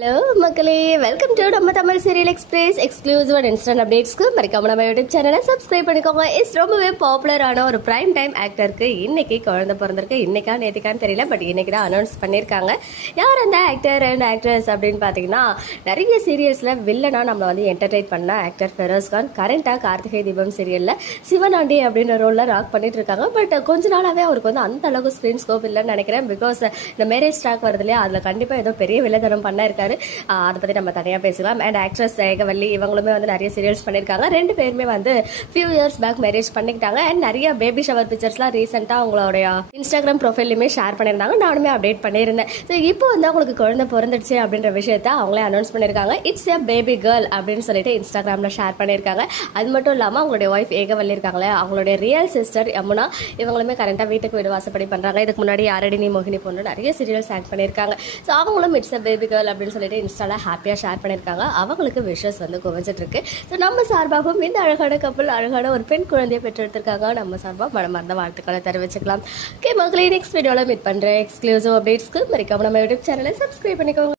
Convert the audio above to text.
Hello மக்களே, welcome to நம்ம Tamil serial express exclusive and instant அப்டேட்ஸ்க்கு மறக்காம நம்ம யூடியூப் சேனலை சப்ஸ்கிரைப் பண்ணிக்கோங்க. ரொம்பவே பாப்புலரான ஒரு பிரைம் டைம் ஆக்டருக்கு இன்னைக்கு குழந்தை பிறந்திருக்கு. இன்னைக்கா நேற்றுக்கான்னு தெரியல, பட் இன்னைக்கு தான் அனௌன்ஸ் பண்ணியிருக்காங்க. யார் அந்த ஆக்டர் அண்ட் ஆக்ட்ரஸ் அப்படின்னு பார்த்தீங்கன்னா, நிறைய சீரியல்ஸில் வில்லனா நம்மளை வந்து என்டர்டைன் பண்ண ஆக்டர் ஃபெரோஸ் கான் கரண்டாக கார்த்திகை தீபம் சீரியலில் சிவனாண்டி அப்படின்ற ரோலில் ராக் பண்ணிட்டு இருக்காங்க. பட் கொஞ்ச நாளாகவே அவருக்கு வந்து அந்த அளவுக்கு ஸ்க்ரீன் ஸ்கோப் இல்லைன்னு நினைக்கிறேன். பிகாஸ் இந்த மேரேஜ் ட்ராக் வருது இல்லையா, அதில் கண்டிப்பாக ஏதோ பெரிய வில்லதனம் பண்ண இருக்காரு. அதை பத்தி நம்ம தனியா பேசலாம். அண்ட் ஆக்ட்ரஸ் ஏகவல்லி இவங்களுமே வந்து நிறைய சீரியல்ஸ் பண்ணிருக்காங்க. ரெண்டு பேருமே வந்து ஃபியூ இயர்ஸ் பேக் மேரேஜ் பண்ணிக்கிட்டாங்க. அண்ட் நிறைய பேபி ஷவர் பிக்சர்ஸ்லாம் ரீசெண்டா அவங்களுடைய இன்ஸ்டாகிராம் ப்ரொஃபைலுமே ஷேர் பண்ணியிருந்தாங்க. நானுமே அப்டேட் பண்ணியிருந்தேன். ஸோ இப்போ வந்து அவங்களுக்கு குழந்தை பிறந்துடுச்சு அப்படின்ற விஷயத்த அவங்களே அனௌன்ஸ் பண்ணிருக்காங்க. இட்ஸ் எ பேபி கேர்ள் அப்படின்னு சொல்லிட்டு இன்ஸ்டாகிராம்ல ஷேர் பண்ணியிருக்காங்க. அது மட்டும் இல்லாம அவங்களுடைய ஒய்ஃப் ஏகவல்லி இருக்காங்களே, அவங்களுடைய ரியல் சிஸ்டர் யமுனா இவங்களுமே கரண்டா வீட்டுக்கு வீடு வாசப்படி பண்றாங்க. இதுக்கு முன்னாடி யாரடி மோகினி போன்ற நிறைய சீரியல்ஸ் ஆக்ட் பண்ணியிருக்காங்க. ஸோ அவங்களும் இட்ஸ் எ பேபி கேர்ள் அப்படின்னு சொல்லிட்டு இன்ஸ்டால ஹாப்பியா ஷேர் பண்ணியிருக்காங்க. அவங்களுக்கு விஷஸ் வந்து குவிஞ்சிட்டு இருக்கு. ஸோ நம்ம சார்பாகவும் இந்த அழகான கப்பல் அழகான ஒரு பெண் குழந்தையை பெற்றெடுத்திருக்காங்க. நம்ம சார்பாக மனமார்ந்த வாழ்த்துக்களை தெரிவிச்சுக்கலாம். ஓகே மக்களே, நெக்ஸ்ட் வீடியோவில் மீட் பண்றேன். எக்ஸ்க்ளூசிவ் அப்டேட்ஸ்க்கு மறக்காம நம்ம யூடியூப் சேனலை சப்ஸ்கிரைப் பண்ணிக்கோங்க.